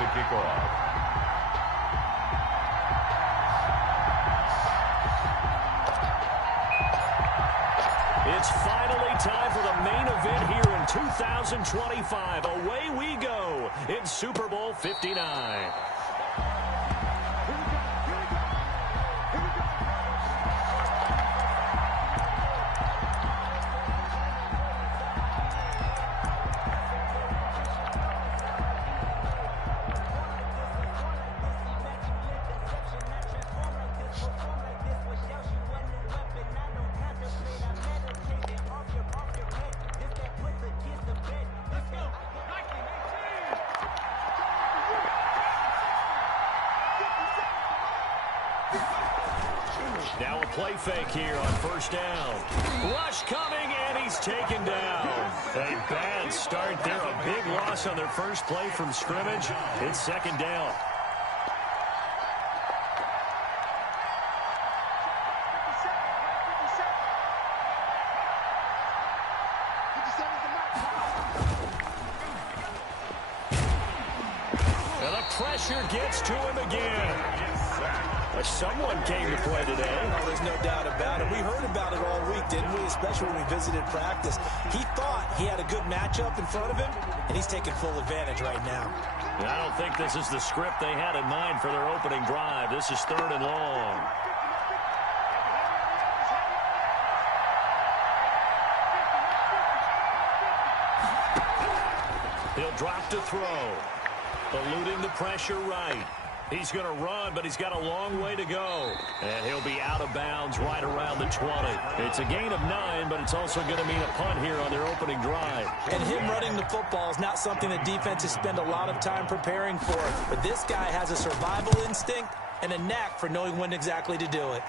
to kick off. It's finally time for the main event here in 2025. Away we go in Super Bowl 59. Now a play fake here on first down. Rush coming, and he's taken down. A bad start there. A big loss on their first play from scrimmage. It's second down. And the pressure gets to him again. Someone came to play today. Oh, there's no doubt about it. We heard about it all week, didn't we? Especially when we visited practice. He thought he had a good matchup in front of him, and he's taking full advantage right now. And I don't think this is the script they had in mind for their opening drive. This is third and long. He'll drop to throw. Eluding the pressure right. He's going to run, but he's got a long way to go. And he'll be out of bounds right around the 20. It's a gain of 9, but it's also going to mean a punt here on their opening drive. And him running the football is not something that defenses spend a lot of time preparing for. But this guy has a survival instinct and a knack for knowing when exactly to do it.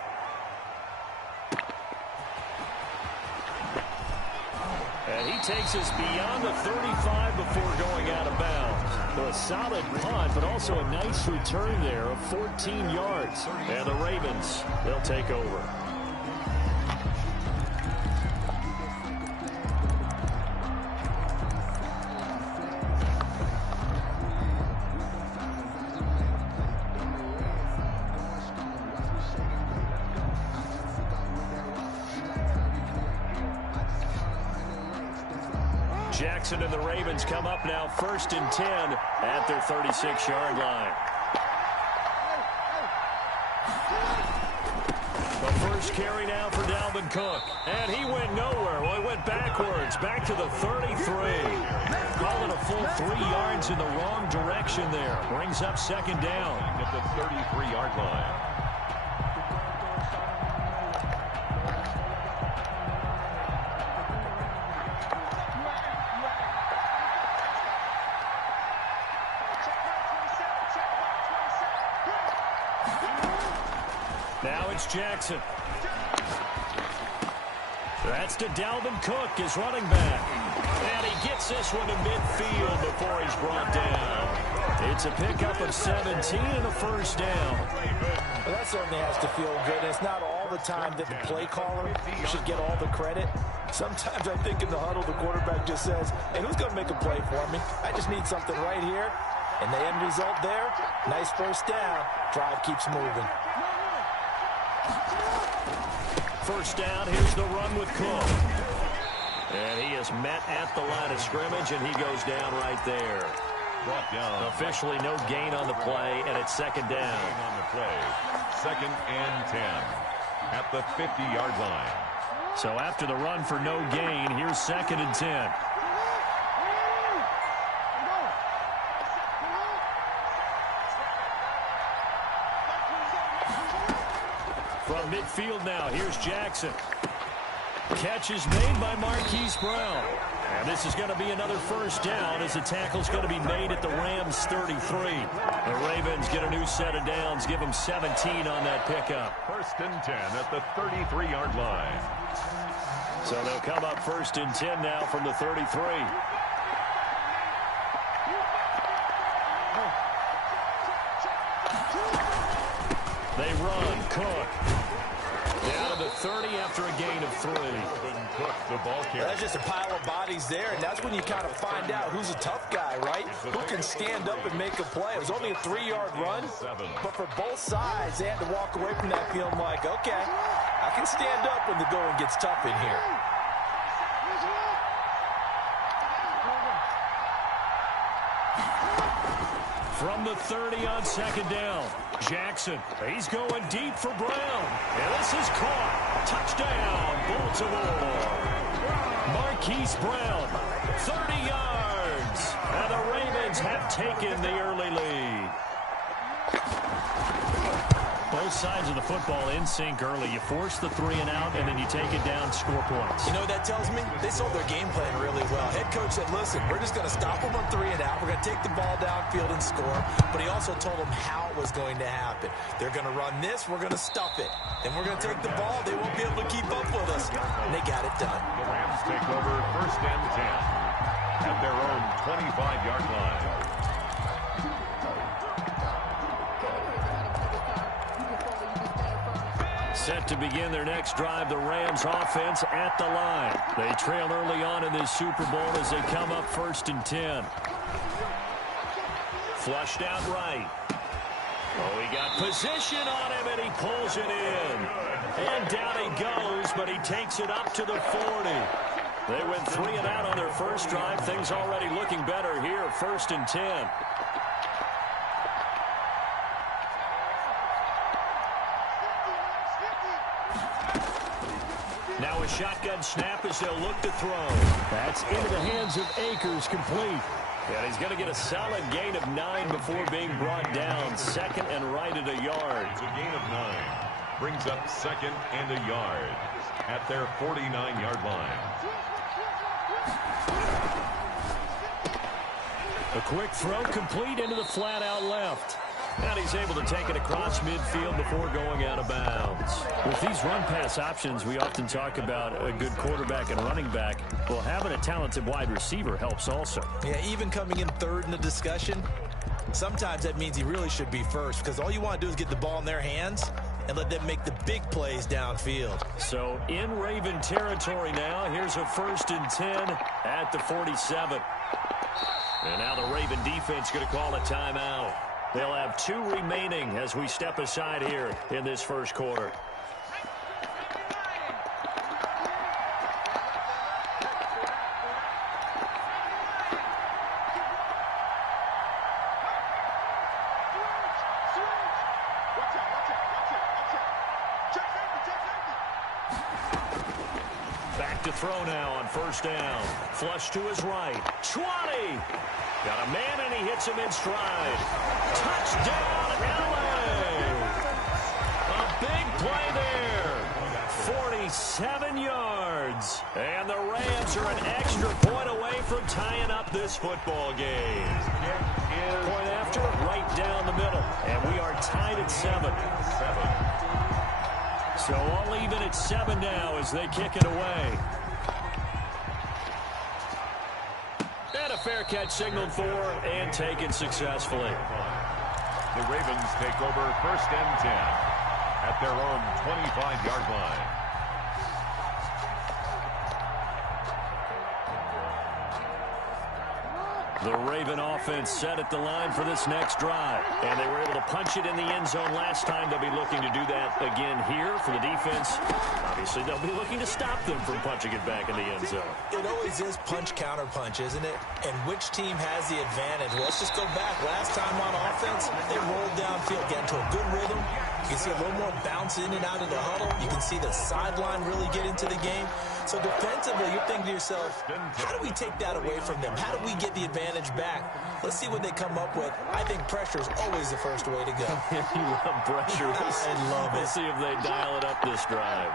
And he takes us beyond the 35 before going out of bounds. So a solid punt, but also a nice return there of 14 yards. And the Ravens, they'll take over. Jackson and the Ravens come up now first and 10 at their 36-yard line. The first carry now for Dalvin Cook. And he went nowhere. Well, he went backwards, back to the 33. Call it a full 3 yards in the wrong direction there. Brings up second down. At the 33-yard line. Now it's Jackson. That's to Dalvin Cook, his running back. And he gets this one to midfield before he's brought down. It's a pickup of 17 and a first down. Well, that certainly has to feel good. And it's not all the time that the play caller should get all the credit. Sometimes I think in the huddle, the quarterback just says, hey, who's going to make a play for me? I just need something right here. And the end result there, nice first down. Drive keeps moving. First down, here's the run with Cook. And he is met at the line of scrimmage, and he goes down right there. Brought down. Officially no gain on the play, and it's second down. On the play. Second and 10 at the 50-yard line. So after the run for no gain, here's second and 10. From midfield now, here's Jackson. Catch is made by Marquise Brown. And this is going to be another first down as the tackle's going to be made at the Rams 33. The Ravens get a new set of downs, give them 17 on that pickup. First and 10 at the 33-yard line. So they'll come up first and 10 now from the 33. They run. Cook. Down to the 30 after a gain of 3. The ball carrier. That's just a pile of bodies there, and that's when you kind of find out who's a tough guy, right? Who can stand up and make a play. It was only a 3-yard run, but for both sides, they had to walk away from that feeling like, okay, I can stand up when the going gets tough in here. From the 30 on second down, Jackson, he's going deep for Brown. And this is caught. Touchdown, Baltimore. Marquise Brown, 30 yards. And the Ravens have taken the early lead. Both sides of the football in sync early. You force the 3 and out, and then you take it down, score points. You know what that tells me? They sold their game plan really well. Head coach said, listen, we're just going to stop them on 3 and out. We're going to take the ball downfield and score. But he also told them how it was going to happen. They're going to run this. We're going to stuff it. Then we're going to take the ball. They won't be able to keep up with us. And they got it done. The Rams take over first and 10 at their own 25-yard line. Set to begin their next drive, the Rams offense at the line. They trail early on in this Super Bowl as they come up first and 10. Flushed out right. Oh, he got position on him, and he pulls it in. And down he goes, but he takes it up to the 40. They went 3 and out on their first drive. Things already looking better here, first and 10. Now a shotgun snap as they'll look to throw. That's into the hands of Akers, complete. And he's going to get a solid gain of 9 before being brought down. Second and right at a yard. It's a gain of 9. Brings up second and a yard at their 49-yard line. A quick throw complete into the flat out left. And he's able to take it across midfield before going out of bounds. With these run-pass options, we often talk about a good quarterback and running back. Well, having a talented wide receiver helps also. Yeah, even coming in third in the discussion, sometimes that means he really should be first because all you want to do is get the ball in their hands and let them make the big plays downfield. So in Raven territory now, here's a first and 10 at the 47. And now the Raven defense going to call a timeout. They'll have 2 remaining as we step aside here in this first quarter. Back to throw now on first down. Flush to his right. 20. Got a man, and he hits him in stride. Touchdown, LA! A big play there. 47 yards. And the Rams are an extra point away from tying up this football game. Point after, right down the middle. And we are tied at 7. So all even at 7 now as they kick it away. And a fair catch signaled for and taken successfully. The Ravens take over first and 10 at their own 25-yard line. The Raven offense set at the line for this next drive. And they were able to punch it in the end zone last time. They'll be looking to do that again here for the defense. Obviously, they'll be looking to stop them from punching it back in the end zone. It always is punch-counter-punch, isn't it? And which team has the advantage? Well, let's just go back. Last time on offense, they rolled downfield, get into a good rhythm. You can see a little more bounce in and out of the huddle. You can see the sideline really get into the game. So defensively, you're thinking to yourself, how do we take that away from them? How do we get the advantage back? Let's see what they come up with. I think pressure is always the first way to go. You love pressure. I love it. We'll see if they dial it up this drive.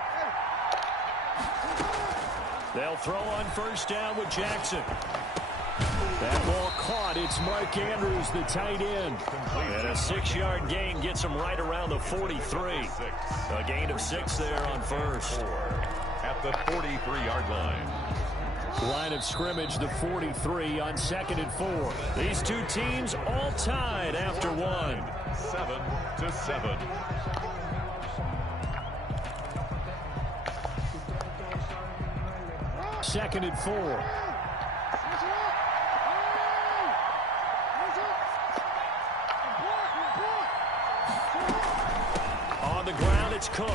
They'll throw on first down with Jackson. That ball caught. It's Mark Andrews, the tight end. And a 6-yard gain gets him right around the 43. A gain of 6 there on first. At the 43-yard line. Line of scrimmage, the 43 on second and 4. These two teams all tied after 1. 7-7. 2nd and 4. On the ground, it's Cook.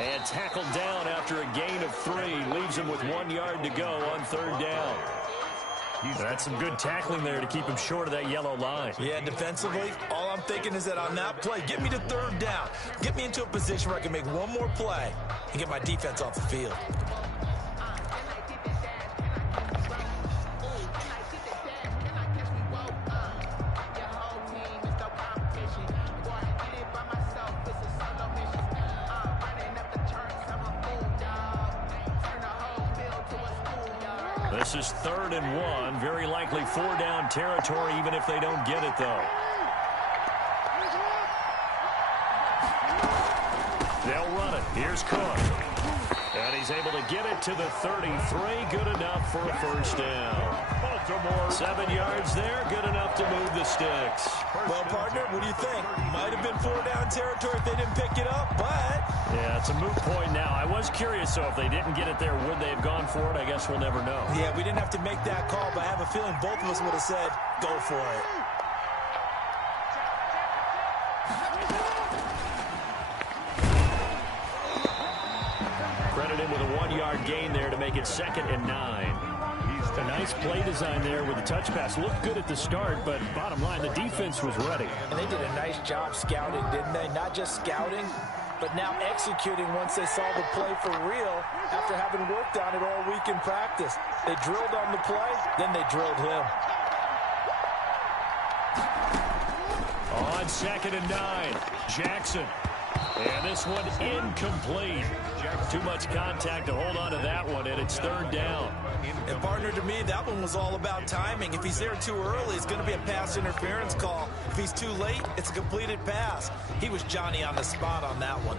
And tackled down after a gain of 3. Leaves him with 1 yard to go on 3rd down. That's some good tackling there to keep him short of that yellow line. Yeah, defensively, all I'm thinking is that on that play, get me to 3rd down. Get me into a position where I can make one more play and get my defense off the field. This is 3rd and 1. Very likely 4-down territory, even if they don't get it, though. They'll run it. Here's Cook. And he's able to get it to the 33. Good enough for a 1st down. Baltimore. 7 yards there. Good enough to move the sticks. Well, partner, what do you think? Might have been 4-down territory if they didn't pick it up, but... Yeah, it's a moot point now. I was curious, so if they didn't get it there, would they have gone for it? I guess we'll never know. Yeah, we didn't have to make that call, but I have a feeling both of us would have said, go for it. Credit him with a 1-yard gain there to make it 2nd and 9. A nice play design there with the touch pass. Looked good at the start, but bottom line, the defense was ready. And they did a nice job scouting, didn't they? Not just scouting, but now executing once they saw the play for real after having worked on it all week in practice. They drilled on the play, then they drilled him. On 2nd and 9, Jackson. And this one incomplete. Too much contact to hold on to that one, and it's 3rd down. And partner, to me, that one was all about timing. If he's there too early, it's going to be a pass interference call. If he's too late, it's a completed pass. He was Johnny on the spot on that one.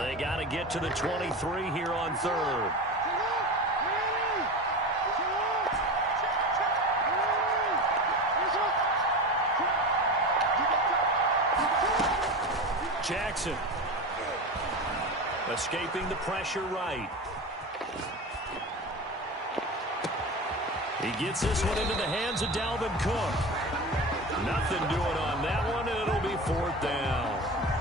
They got to get to the 23 here on 3rd. Jackson. Escaping the pressure right. He gets this one into the hands of Dalvin Cook. Nothing doing on that one, and it'll be 4th down.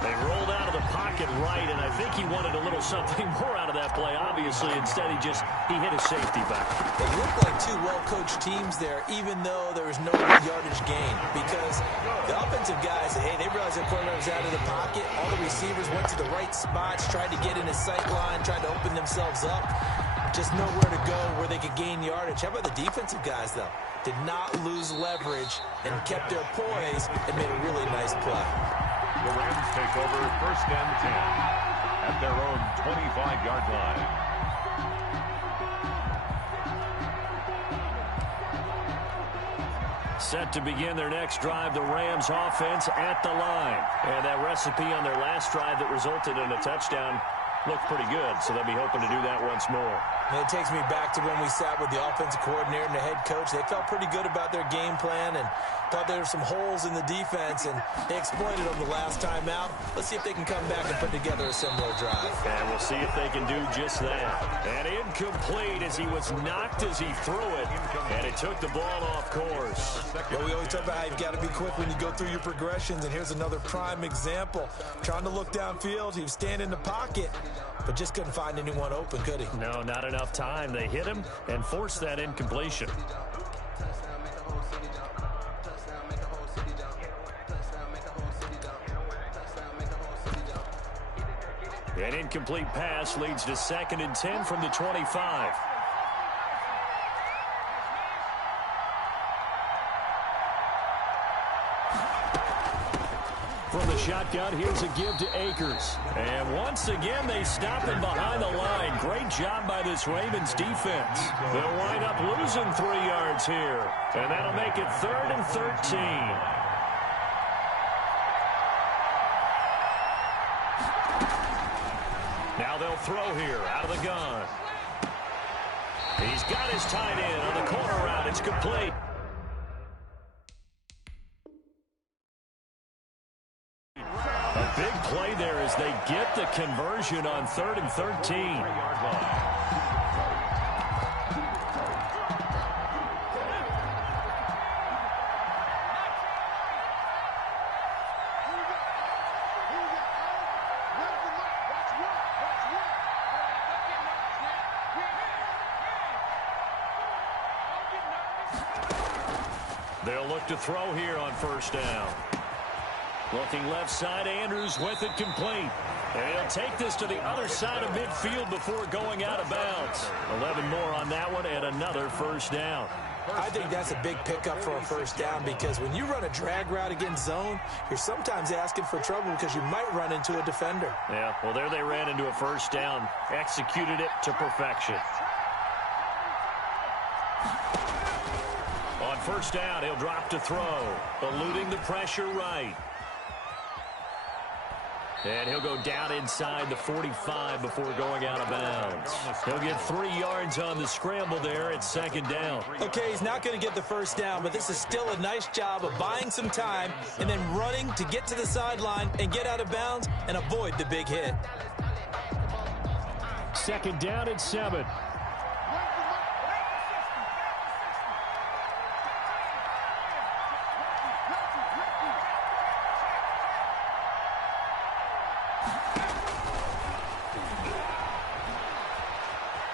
They rolled out of the pocket right, and I think he wanted a little something more out of that play, obviously. Instead, he hit his safety back. They looked like two well-coached teams there, even though there was no yardage gain. Because the offensive guys, hey, they realized their quarterback was out of the pocket. All the receivers went to the right spots, tried to get in his sight line, tried to open themselves up. Just nowhere to go where they could gain yardage. How about the defensive guys, though? Did not lose leverage and kept their poise and made a really nice play. The Rams take over 1st and 10 at their own 25-yard line. Set to begin their next drive, the Rams offense at the line. And that recipe on their last drive that resulted in a touchdown looked pretty good, so they'll be hoping to do that once more. And it takes me back to when we sat with the offensive coordinator and the head coach. They felt pretty good about their game plan and thought there were some holes in the defense, and they exploited them the last time out. Let's see if they can come back and put together a similar drive. And we'll see if they can do just that. And incomplete as he was knocked as he threw it, and it took the ball off course. Well, we always talk about how you've got to be quick when you go through your progressions, and here's another prime example. Trying to look downfield, he was standing in the pocket, but just couldn't find anyone open, could he? No, not enough time. They hit him and forced that incompletion. An incomplete pass leads to 2nd and 10 from the 25. From the shotgun, here's a give to Akers. And once again, they stop him behind the line. Great job by this Ravens defense. They'll wind up losing 3 yards here. And that'll make it 3rd and 13. Now they'll throw here out of the gun. He's got his tight end on the corner route. It's complete. A big play there as they get the conversion on 3rd and 13. They'll look to throw here on 1st down. Looking left side, Andrews with it complete. And he'll take this to the other side of midfield before going out of bounds. 11 more on that one and another 1st down. I think that's a big pickup for a 1st down because when you run a drag route against zone, you're sometimes asking for trouble because you might run into a defender. Yeah, well, there they ran into a 1st down. Executed it to perfection. On 1st down, he'll drop to throw. Eluding the pressure right. And he'll go down inside the 45 before going out of bounds. He'll get 3 yards on the scramble there at 2nd down. Okay, he's not going to get the 1st down, but this is still a nice job of buying some time and then running to get to the sideline and get out of bounds and avoid the big hit. 2nd down at 7.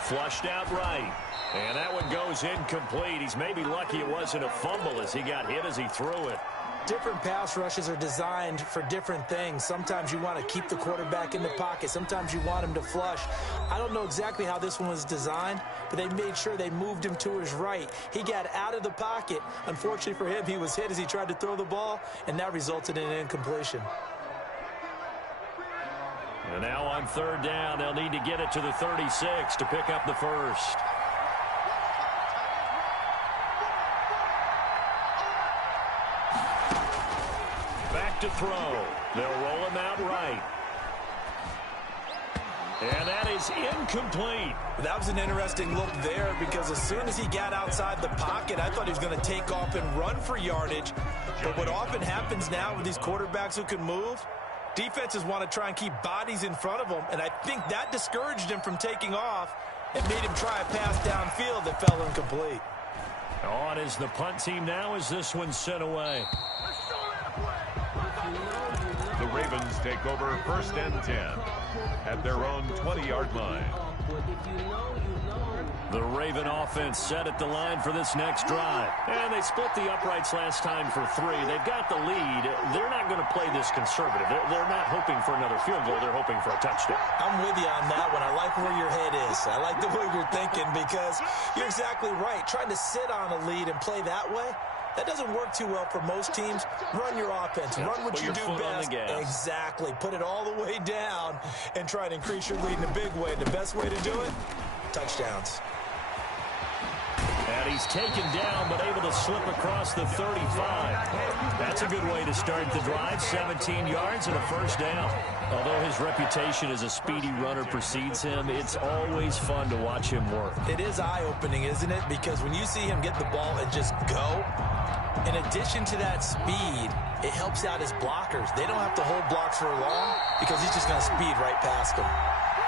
Flushed out right. And that one goes incomplete. He's maybe lucky it wasn't a fumble as he got hit as he threw it. Different pass rushes are designed for different things. Sometimes you want to keep the quarterback in the pocket. Sometimes you want him to flush. I don't know exactly how this one was designed, but they made sure they moved him to his right. He got out of the pocket. Unfortunately for him, he was hit as he tried to throw the ball, and that resulted in an incompletion. And now on 3rd down, they'll need to get it to the 36 to pick up the 1st. Back to throw. They'll roll him out right. And that is incomplete. That was an interesting look there because as soon as he got outside the pocket, I thought he was going to take off and run for yardage. But what often happens now with these quarterbacks who can move, defenses want to try and keep bodies in front of them, and I think that discouraged him from taking off and made him try a pass downfield that fell incomplete. On is the punt team now as this one's sent away. The Ravens take over 1st and 10 at their own 20-yard line. The Raven offense set at the line for this next drive. And they split the uprights last time for 3. They've got the lead. They're not going to play this conservative. They're not hoping for another field goal. They're hoping for a touchdown. I'm with you on that one. I like where your head is. I like the way you're thinking because you're exactly right. Trying to sit on a lead and play that way, that doesn't work too well for most teams. Run your offense. Run what you do best. Exactly. Put it all the way down and try to increase your lead in a big way. The best way to do it, touchdowns. And he's taken down, but able to slip across the 35. That's a good way to start the drive. 17 yards and a 1st down. Although his reputation as a speedy runner precedes him, it's always fun to watch him work. It is eye-opening, isn't it? Because when you see him get the ball and just go, in addition to that speed, it helps out his blockers. They don't have to hold blocks for long because he's just going to speed right past them.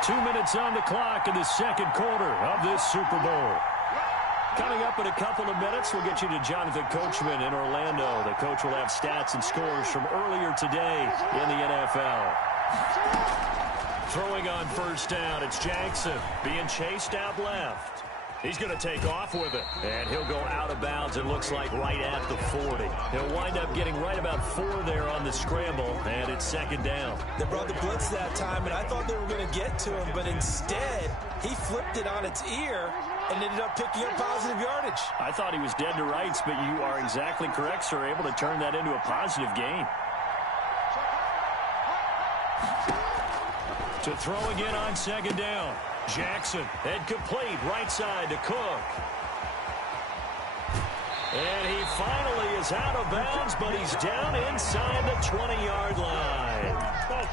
2 minutes on the clock in the 2nd quarter of this Super Bowl. Coming up in a couple of minutes, we'll get you to Jonathan Coachman in Orlando. The coach will have stats and scores from earlier today in the NFL. Throwing on 1st down, it's Jackson being chased out left. He's going to take off with it, and he'll go out of bounds, it looks like, right at the 40. He'll wind up getting right about 4 there on the scramble, and it's 2nd down. They brought the blitz that time, and I thought they were going to get to him, but instead, he flipped it on its ear and ended up picking up positive yardage. I thought he was dead to rights, but you are exactly correct, sir. Able to turn that into a positive gain. To throw again on 2nd down. Jackson, head complete, right side to Cook. And he finally is out of bounds, but he's down inside the 20-yard line.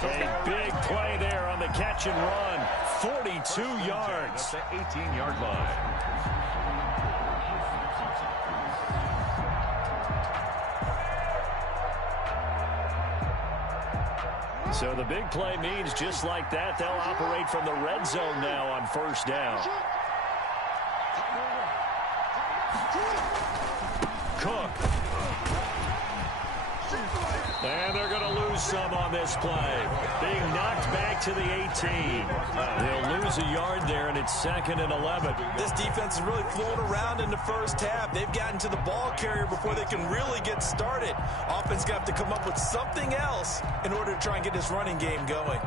A big play there on the catch and run. 42 yards. At the 18-yard line. So the big play means just like that, they'll operate from the red zone now on first down. Cook. And they're going to lose some on this play. Being knocked back to the 18. They'll lose a yard there, and it's 2nd and 11. This defense is really flown around in the first half. They've gotten to the ball carrier before they can really get started. Offense going to have to come up with something else in order to try and get this running game going.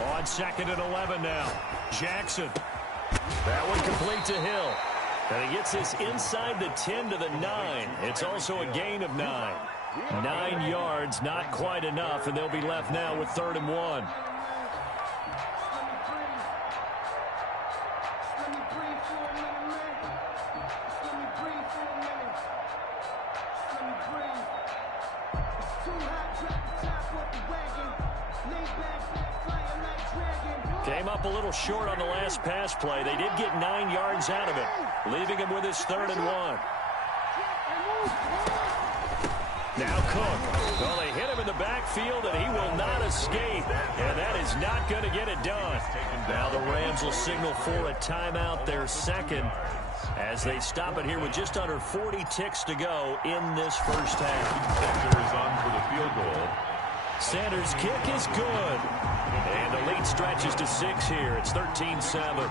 On 2nd and 11 now. Jackson. That one complete to Hill. And he gets this inside the 10 to the 9. It's also a gain of 9. 9 yards, not quite enough, and they'll be left now with 3rd and 1. Came up a little short on the last pass play. They did get 9 yards out of it, leaving him with his 3rd and 1. Now Cook. Well, they hit him in the backfield, and he will not escape. And that is not going to get it done. Now the Rams will signal for a timeout, their 2nd, as they stop it here with just under 40 ticks to go in this first half. Center is on for the field goal. Sanders' kick is good. And the lead stretches to 6 here. It's 13-7.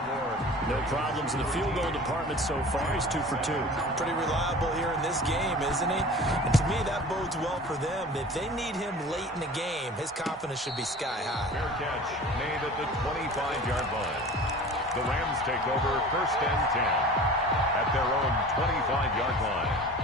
No problems in the field goal department so far. He's 2 for 2. Pretty reliable here in this game, isn't he? And to me, that bodes well for them. If they need him late in the game, his confidence should be sky high. Fair catch made at the 25-yard line. The Rams take over 1st and 10 at their own 25-yard line.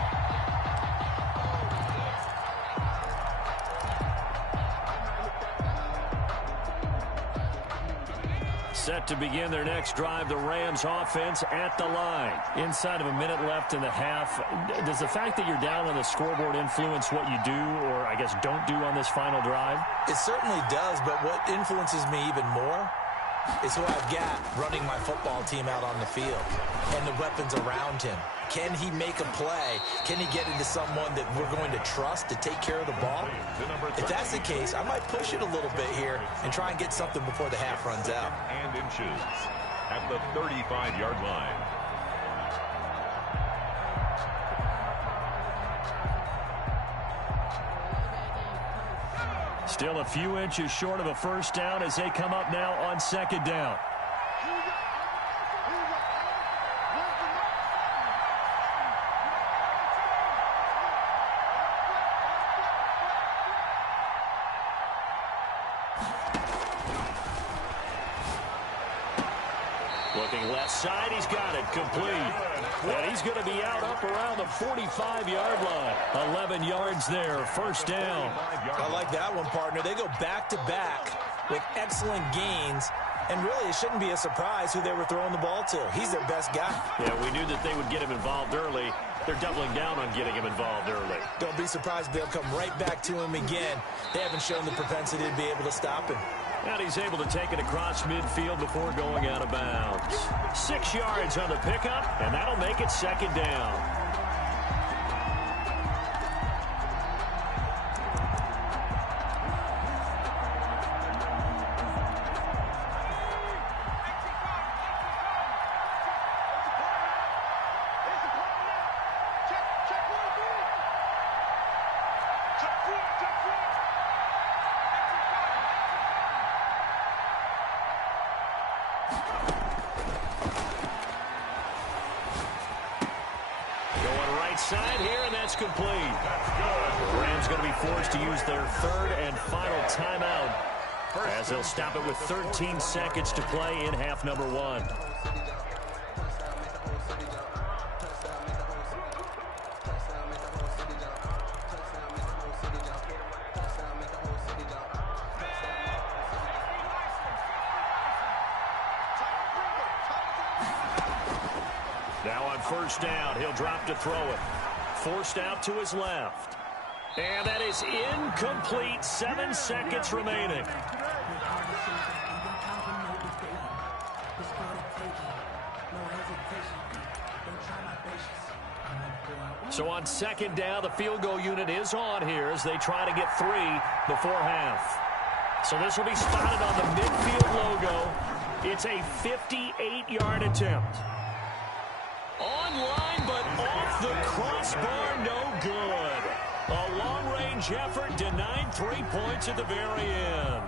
Set to begin their next drive, the Rams offense at the line. Inside of a minute left in the half, does the fact that you're down on the scoreboard influence what you do, or I guess don't do on this final drive? It certainly does, but what influences me even more is who I've got running my football team out on the field and the weapons around him. Can he make a play? Can he get into someone that we're going to trust to take care of the ball? If that's the case, I might push it a little bit here and try and get something before the half runs out. And inches at the 35-yard line. Still a few inches short of a first down as they come up now on 2nd down. Looking left side, he's got it complete. And he's going to be out up around the 45-yard line. 11 yards there, first down. I like that one, partner. They go back-to-back with excellent gains. And really, it shouldn't be a surprise who they were throwing the ball to. He's their best guy. Yeah, we knew that they would get him involved early. They're doubling down on getting him involved early. Don't be surprised if they'll come right back to him again. They haven't shown the propensity to be able to stop him. And he's able to take it across midfield before going out of bounds. 6 yards on the pickup, and that'll make it 2nd down. Side here, and that's complete. The Rams going to be forced to use their 3rd and final timeout as they'll stop it with 13 seconds to play in half number 1. Now on first down, he'll drop to throw it. Forced out to his left. And that is incomplete. 7 seconds remaining. So on second down, the field goal unit is on here as they try to get 3 before half. So this will be spotted on the midfield logo. It's a 58-yard attempt. Online, but off the crossbar, no good. A long-range effort denied 3 points at the very end.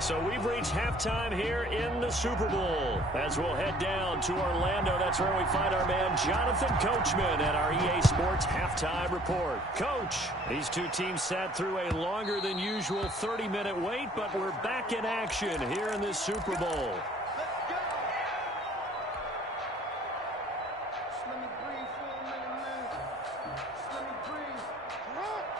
So we've reached halftime here in the Super Bowl. As we'll head down to Orlando, that's where we find our man Jonathan Coachman at our EA Sports Halftime Report. Coach, these two teams sat through a longer than usual 30-minute wait, but we're back in action here in this Super Bowl.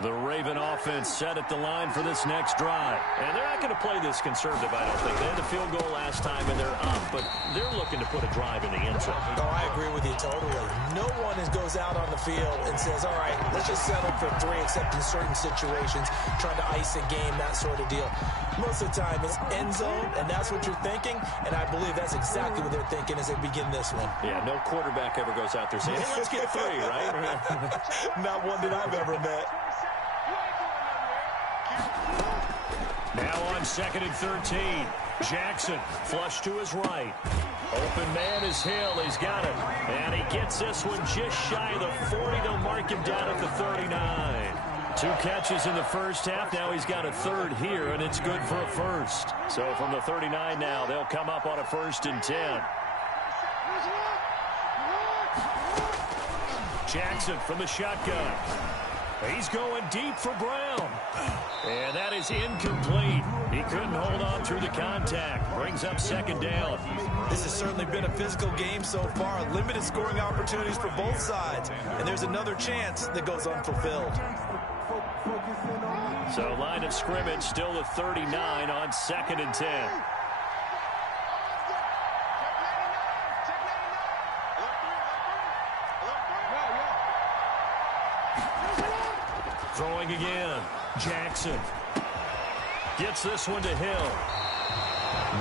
The Raven offense set at the line for this next drive. And they're not going to play this conservative, I don't think. They had the field goal last time, and they're up, but they're looking to put a drive in the end zone. No, I agree with you totally. No one goes out on the field and says, all right, let's just settle for 3, except in certain situations, trying to ice a game, that sort of deal. Most of the time, it's end zone, and that's what you're thinking, and I believe that's exactly what they're thinking as they begin this one. Yeah, no quarterback ever goes out there saying, hey, let's get 3, right? Not one that I've ever met. Now on 2nd and 13. Jackson flush to his right. Open man is Hill. He's got it. And he gets this one just shy of the 40. They'll mark him down at the 39. 2 catches in the first half. Now he's got a 3rd here, and it's good for a first. So from the 39 now, they'll come up on a 1st and 10. Jackson from the shotgun. He's going deep for Brown. And that is incomplete. He couldn't hold on through the contact. Brings up 2nd down. This has certainly been a physical game so far. Limited scoring opportunities for both sides. And there's another chance that goes unfulfilled. So line of scrimmage still the 39 on 2nd and 10. Throwing again. Jackson gets this one to Hill.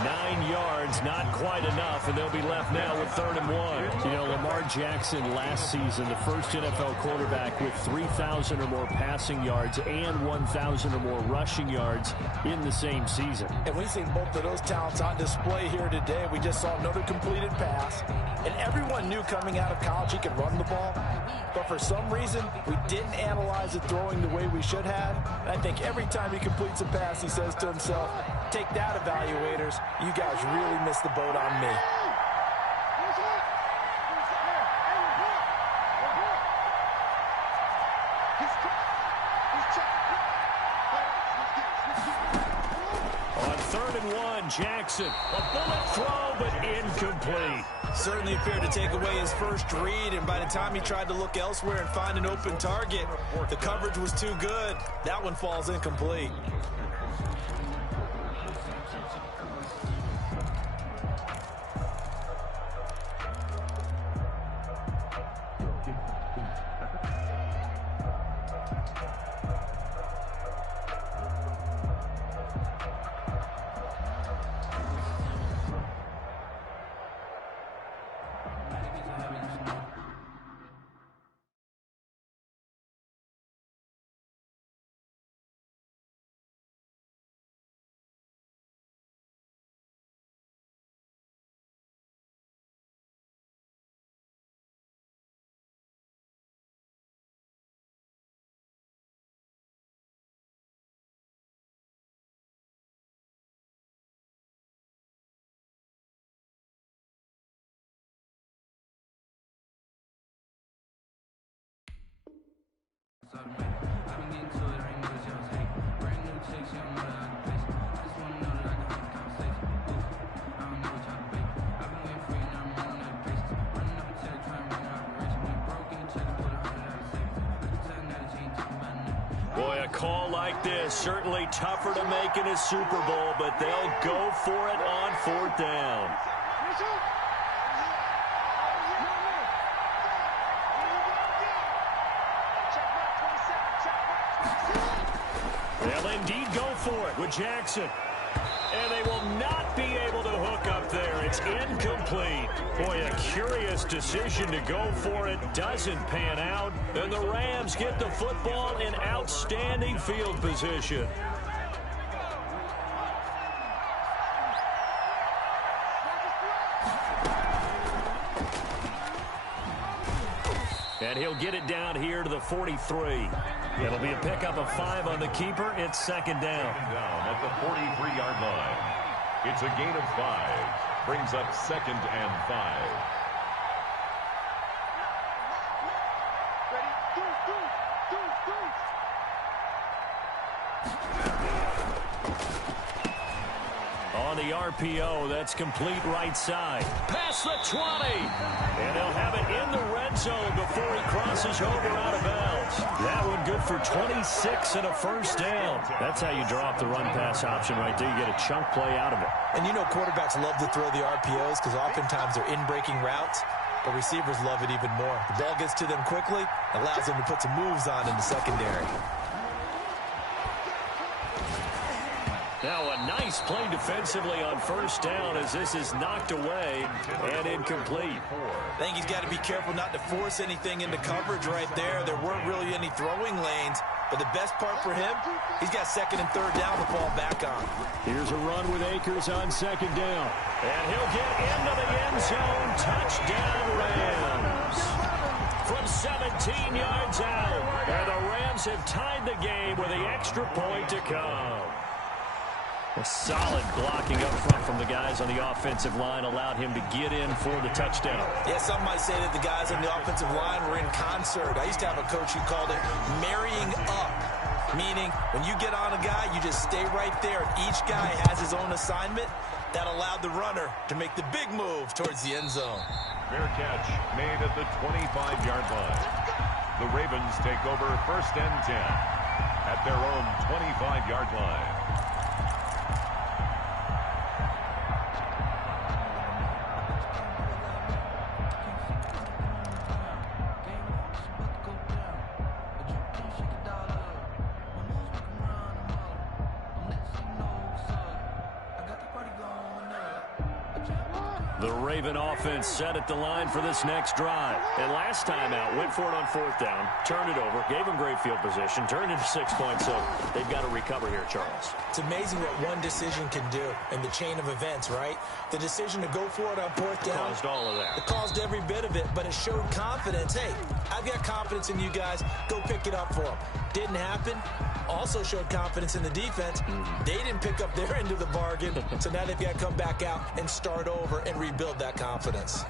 9 yards, not quite enough, and they'll be left now with 3rd and 1. You know, Lamar Jackson last season, the first NFL quarterback with 3,000 or more passing yards and 1,000 or more rushing yards in the same season. And we've seen both of those talents on display here today. We just saw another completed pass. And everyone knew coming out of college he could run the ball. But for some reason, we didn't analyze it throwing the way we should have. And I think every time he completes a pass, he says to himself, take that, evaluators. You guys really missed the boat on me. On 3rd and 1, Jackson. A bullet throw, but incomplete. Certainly appeared to take away his first read, and by the time he tried to look elsewhere and find an open target, the coverage was too good. That one falls incomplete. Boy, a call like this, certainly tougher to make in a Super Bowl, but they'll go for it on 4th down. They'll indeed go for it with Jackson. And they will not be able to hook up there. It's incomplete. Boy, a curious decision to go for it. Doesn't pan out. And the Rams get the football in outstanding field position. And he'll get it down here to the 43. It'll be a pickup of 5 on the keeper. It's second down. Second down at the 43-yard line. It's a gain of 5. Brings up 2nd and 5. On the RPO, that's complete right side. Past the 20. And they'll have it in the red zone before he crosses over out of bounds. That one good for 26 and a first down. That's how you draw up the run-pass option right there. You get a chunk play out of it. And you know quarterbacks love to throw the RPOs because oftentimes they're in-breaking routes, but receivers love it even more. The ball gets to them quickly, allows them to put some moves on in the secondary. Now a nice play defensively on first down as this is knocked away and incomplete. I think he's got to be careful not to force anything into coverage right there. There weren't really any throwing lanes, but the best part for him, he's got 2nd and 3rd down to fall back on. Here's a run with Akers on 2nd down. And he'll get into the end zone. Touchdown, Rams. From 17 yards out. And the Rams have tied the game with the extra point to come. A solid blocking up front from the guys on the offensive line allowed him to get in for the touchdown. Yeah, some might say that the guys on the offensive line were in concert. I used to have a coach who called it marrying up, meaning when you get on a guy, you just stay right there. Each guy has his own assignment. That allowed the runner to make the big move towards the end zone. Fair catch made at the 25-yard line. The Ravens take over 1st and 10 at their own 25-yard line. The Raven offense set at the line for this next drive. And last time out, went for it on 4th down, turned it over, gave them great field position, turned into 6 points, so they've got to recover here, Charles. It's amazing what one decision can do in the chain of events, right? The decision to go for it on 4th down. Caused all of that. It caused every bit of it, but it showed confidence. Hey, I've got confidence in you guys. Go pick it up for them. Didn't happen. Also showed confidence in the defense. They didn't pick up their end of the bargain, so now they've got to come back out and start over and rebuild that confidence.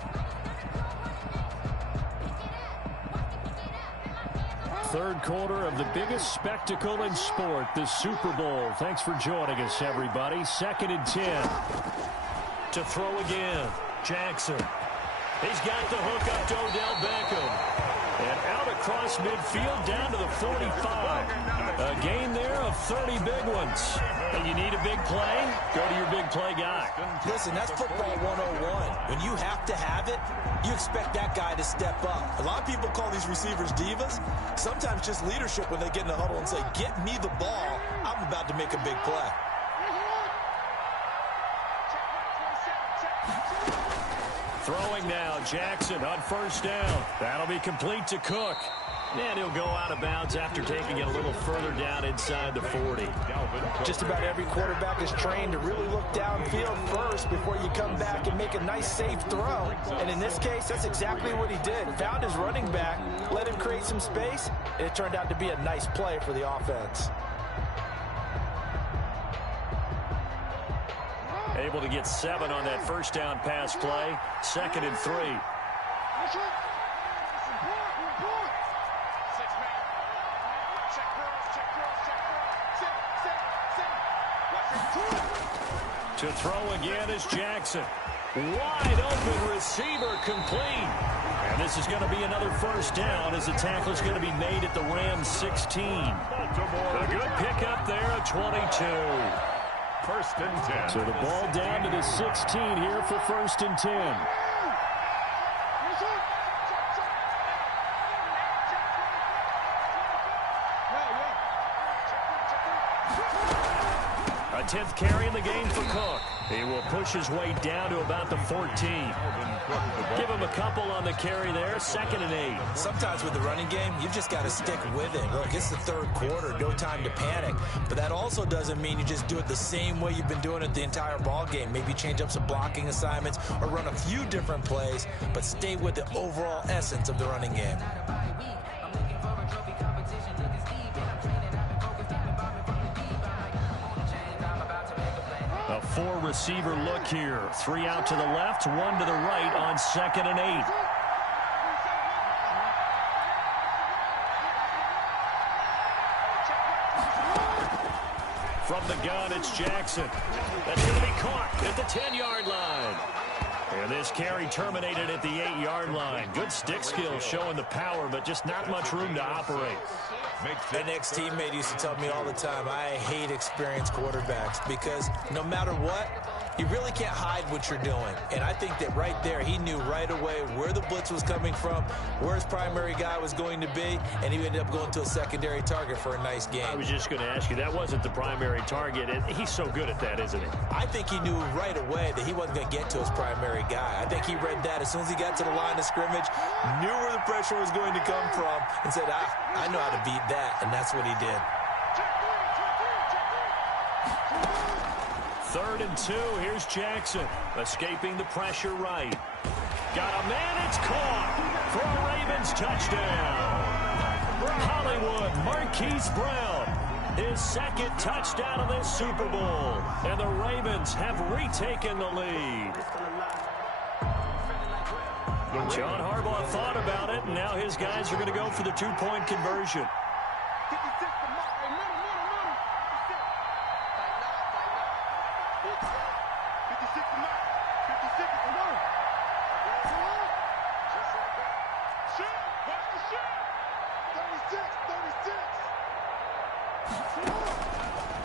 Third quarter of the biggest spectacle in sport, the Super Bowl. Thanks for joining us, everybody. 2nd and 10. To throw again, Jackson. He's got the hook up to Odell Beckham. And out across midfield down to the 45. A gain there of 30 big ones. And you need a big play? Go to your big play guy. Listen, that's football 101. When you have to have it, you expect that guy to step up. A lot of people call these receivers divas. Sometimes just leadership when they get in the huddle and say, get me the ball. I'm about to make a big play. Throwing now, Jackson on 1st down. That'll be complete to Cook. And he'll go out of bounds after taking it a little further down inside the 40. Just about every quarterback is trained to really look downfield first before you come back and make a nice, safe throw. And in this case, that's exactly what he did. Found his running back, let him create some space, and it turned out to be a nice play for the offense. Able to get 7 on that 1st down pass play. 2nd and 3. To throw again is Jackson. Wide open receiver complete. And this is going to be another 1st down as the tackle is going to be made at the Rams 16. A good pickup there at 22. 1st and 10. So the ball down to the 16 here for 1st and 10. 10th carry in the game for Cook. He will push his way down to about the 14. Give him a couple on the carry there. 2nd and 8. Sometimes with the running game, you just got to stick with it. Look, it's the third quarter. No time to panic. But that also doesn't mean you just do it the same way you've been doing it the entire ball game. Maybe change up some blocking assignments or run a few different plays, but stay with the overall essence of the running game. A 4-receiver look here. 3 out to the left, 1 to the right on 2nd and 8. From the gun, it's Jackson. That's going to be caught at the 10-yard line. And this carry terminated at the 8-yard line. Good stick skills showing the power, but just not much room to operate. An ex-teammate used to tell me all the time, I hate experienced quarterbacks because no matter what, you really can't hide what you're doing. And I think that right there, he knew right away where the blitz was coming from, where his primary guy was going to be, and he ended up going to a secondary target for a nice game. I was just going to ask you, that wasn't the primary target, and he's so good at that, isn't he? I think he knew right away that he wasn't going to get to his primary guy. I think he read that as soon as he got to the line of scrimmage, knew where the pressure was going to come from, and said, I know how to beat that, and that's what he did. 3rd and 2. Here's Jackson escaping the pressure right. Got a man. It's caught for a Ravens touchdown. Hollywood Marquise Brown, his 2nd touchdown of this Super Bowl. And the Ravens have retaken the lead. John Harbaugh thought about it, and now his guys are going to go for the 2-point conversion.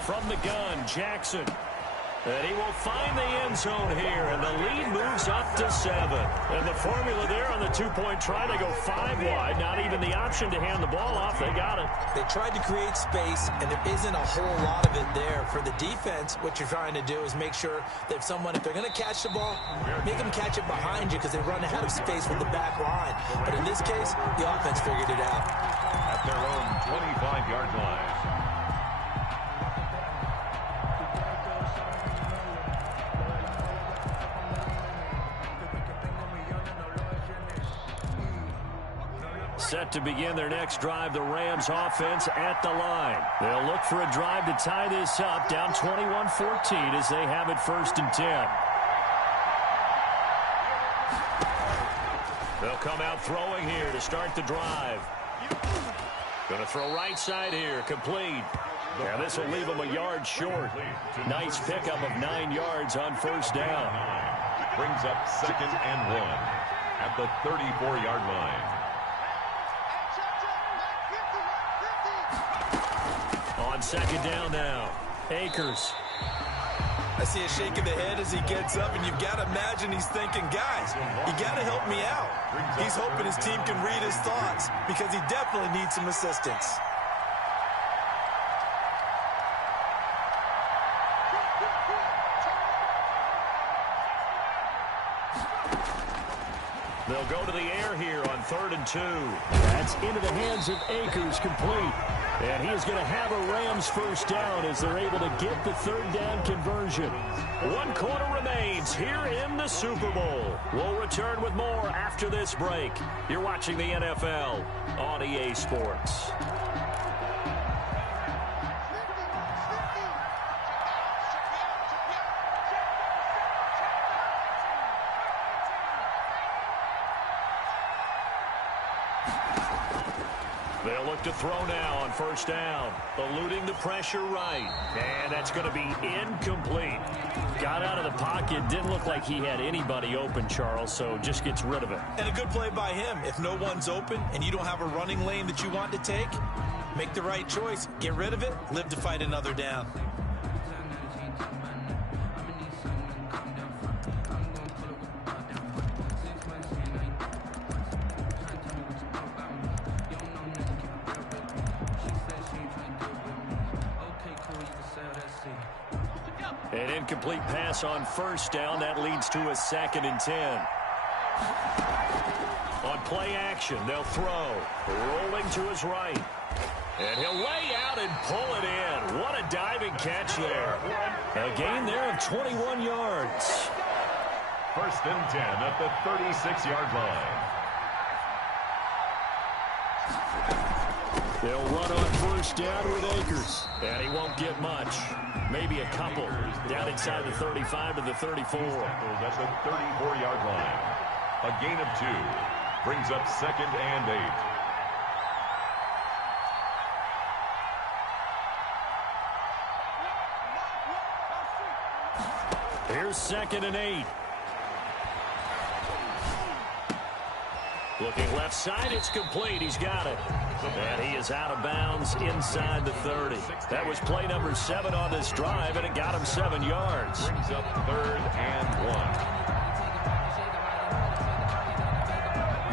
From the gun, Jackson. And he will find the end zone here, and the lead moves up to 7. And the formula there on the 2-point try to go 5 wide. Not even the option to hand the ball off. They got it. They tried to create space, and there isn't a whole lot of it there. For the defense, what you're trying to do is make sure that if they're going to catch the ball, make them catch it behind you because they run out of space with the back line. But in this case, the offense figured it out. At their own 25-yard line. Set to begin their next drive, the Rams offense at the line. They'll look for a drive to tie this up, down 21-14 as they have it 1st and 10. They'll come out throwing here to start the drive. Going to throw right side here, complete. Yeah, this will leave them a yard short. Nice pickup of 9 yards on 1st down. Brings up 2nd and 1 at the 34-yard line. On 2nd down now, Akers. I see a shake of the head as he gets up, and you've got to imagine he's thinking, guys, you got to help me out. He's hoping his team can read his thoughts because he definitely needs some assistance. They'll go to the air here on 3rd and 2. That's into the hands of Akers, complete. And he is going to have a Rams 1st down as they're able to get the 3rd down conversion. 1 quarter remains here in the Super Bowl. We'll return with more after this break. You're watching the NFL on EA Sports. They'll look to throw now on 1st down. Eluding the pressure right. And that's going to be incomplete. Got out of the pocket. Didn't look like he had anybody open, Charles, so just gets rid of it. And a good play by him. If no one's open and you don't have a running lane that you want to take, make the right choice. Get rid of it. Live to fight another down. An incomplete pass on first down. That leads to a 2nd and 10. On play action, they'll throw. Rolling to his right. And he'll lay out and pull it in. What a diving catch there. A gain there of 21 yards. 1st and 10 at the 36-yard line. They'll run on first down with Akers. And he won't get much. Maybe a couple. Down inside the 35 to the 34. At the 34-yard line. A gain of 2. Brings up 2nd and 8. Here's 2nd and 8. Looking left side, it's complete. He's got it. And he is out of bounds inside the 30. That was play number 7 on this drive, and it got him 7 yards. Brings up 3rd and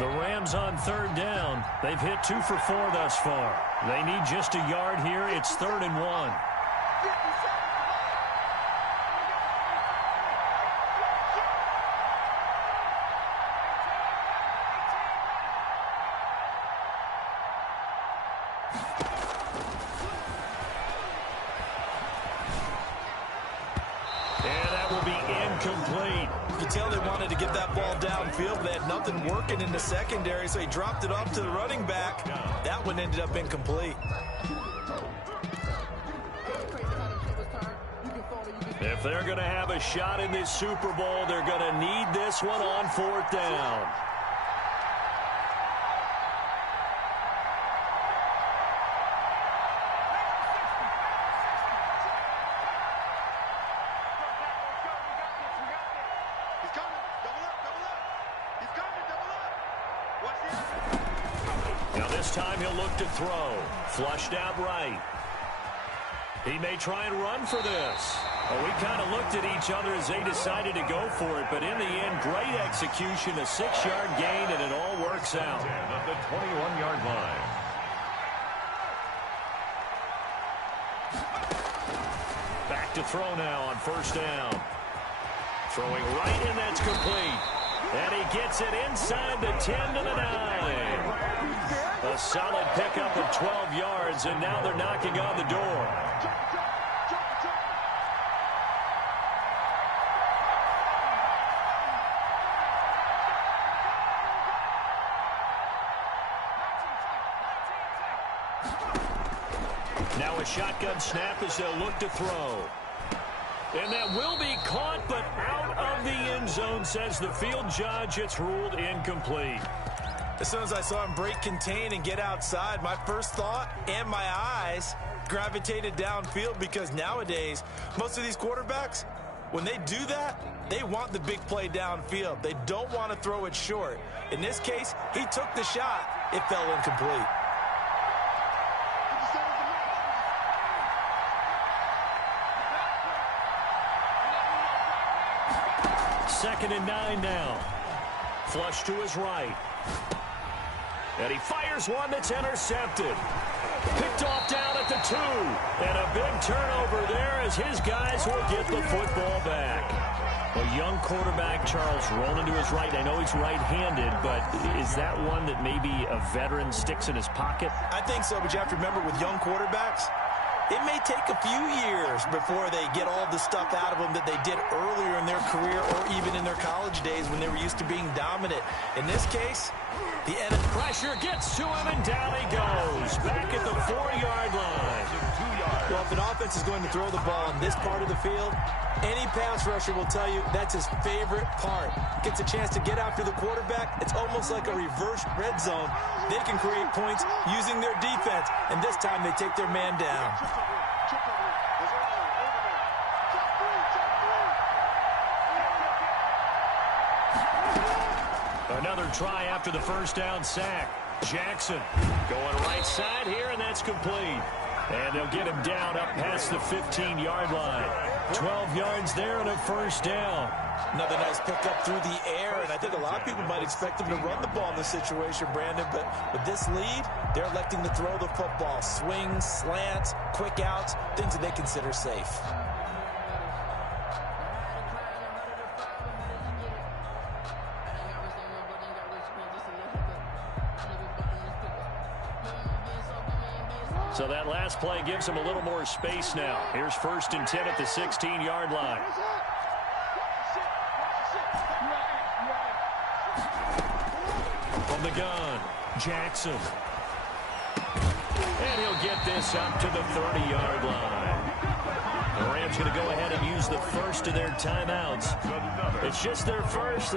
1. The Rams on 3rd down. They've hit 2 for 4 thus far. They need just a yard here. It's 3rd and 1. Working in the secondary, so he dropped it off to the running back. That one ended up incomplete. If they're going to have a shot in this Super Bowl, they're going to need this one on 4th down. Time he'll look to throw. Flushed out right. He may try and run for this. Well, we kind of looked at each other as they decided to go for it, but in the end, great execution, a 6-yard gain, and it all works out. At the 21-yard line. Back to throw now on first down. Throwing right, and that's complete. And he gets it inside the 10 to the 9. A solid pickup of 12 yards, and now they're knocking on the door. Now a shotgun snap as they'll look to throw. And that will be caught, but out of the end zone, says the field judge. It's ruled incomplete. As soon as I saw him break contain and get outside, my first thought and my eyes gravitated downfield, because nowadays, most of these quarterbacks, when they do that, they want the big play downfield. They don't want to throw it short. In this case, he took the shot. It fell incomplete. Second and 9 now. Flush to his right. And he fires one that's intercepted. Picked off down at the 2. And a big turnover there as his guys will get the football back. A young quarterback, Charles, rolling to his right. I know he's right-handed, but is that one that maybe a veteran sticks in his pocket? I think so, but you have to remember, with young quarterbacks, it may take a few years before they get all the stuff out of them that they did earlier in their career or even in their college days when they were used to being dominant. In this case, the enemy pressure gets to him, and down he goes. Back at the 4-yard line. 2 yards. Well, if an offense is going to throw the ball in this part of the field, any pass rusher will tell you that's his favorite part. Gets a chance to get after the quarterback. It's almost like a reverse red zone. They can create points using their defense, and this time they take their man down. Another try after the first down sack. Jackson going right side here, and that's complete. And they'll get him down up past the 15-yard line. 12 yards there and a first down. Another nice pickup through the air, and I think a lot of people might expect him to run the ball in this situation, Brandon, but with this lead, they're electing to throw the football. Swings, slants, quick outs, things that they consider safe. So that last play gives them a little more space now. Here's 1st and 10 at the 16-yard line. From the gun, Jackson. And he'll get this up to the 30-yard line. The Rams going to go ahead and use the first of their timeouts. It's just their first.